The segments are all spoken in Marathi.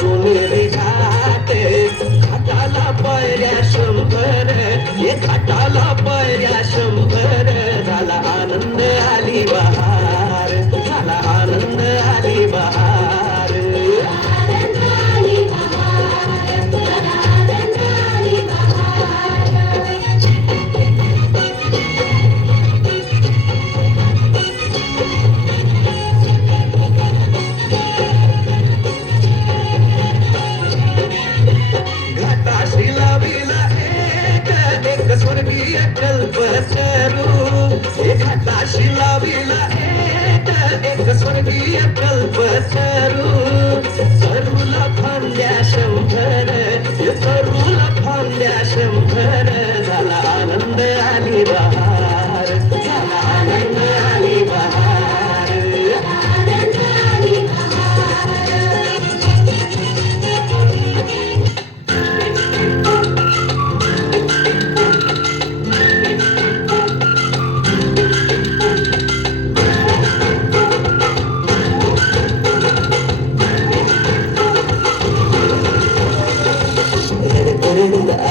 सोनेरी घाट घाटाला पायऱ्या 100 हे घाटाला पायऱ्या 100 झाला आनंद आली बहार झाला आनंद आली बहार घाटाशी लाविला एक स्वर्गीय कल्पतरू हे घाटाशी लाविला एक स्वर्गीय कल्पतरू तरुला फांद्या 100 तरुला फांद्या 100 झाला आनंद आली बहार झाला आनंद आली बहार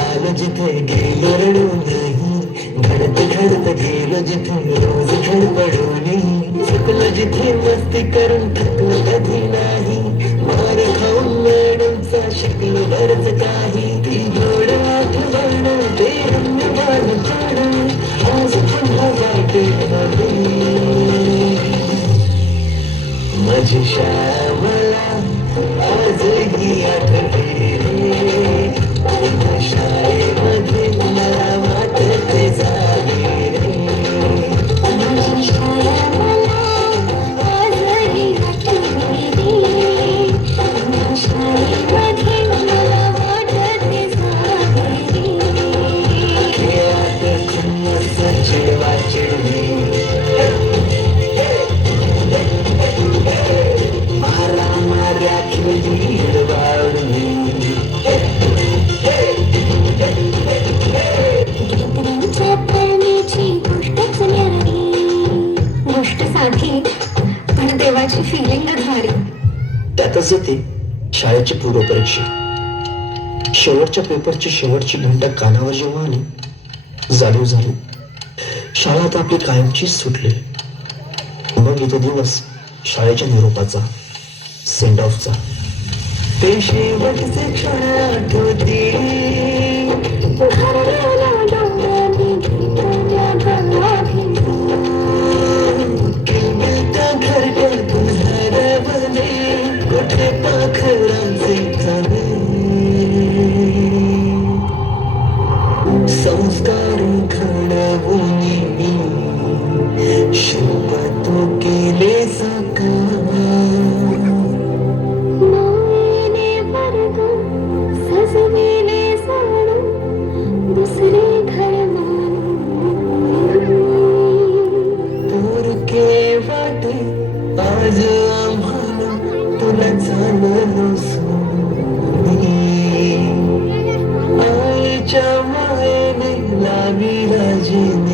आलो जिथे गेलो रडू नाही घडत घडत गेलो जिथे रोज धडपडूनी चुकलो जिथे मस्ती करून थकलो कधी नाही मार खाऊन मॅडमचा शिकलो बरंच काही ती गोड आठवण ते रम्य बालपण आज पुन्हा वाटे माझी श्यामला आजही आठवते शाळेमध्ये मला वाटते जावे रे माझी शाळा मला आजही आठवते रे माझ्या शाळेमध्ये मला वाटते जावे रे यात खुन्नस वाचणे मारा मार्या खेळी वाढणे गोष्ट साधी पण देवाची फिलिंगच भारी त्यातच येते शाळेची पूर्वपरीक्षा शेवटच्या पेपरची शेवटची घंटा कानावर जेव्हा आली जाणीव झाली शाळा आता आपली कायमचीच सुटली मग इथे दिवस शाळेच्या निरोपाचा सेंड ऑफचा ते शेवटचे क्षण आठवते संस्कार घडवून शपथ केले साकार मायेने वर्ग सजविले साडून दुसरे घर के वाटे आज आम्हाला तुला जाणलो सोनी आईच्या मायेने लावी राजीने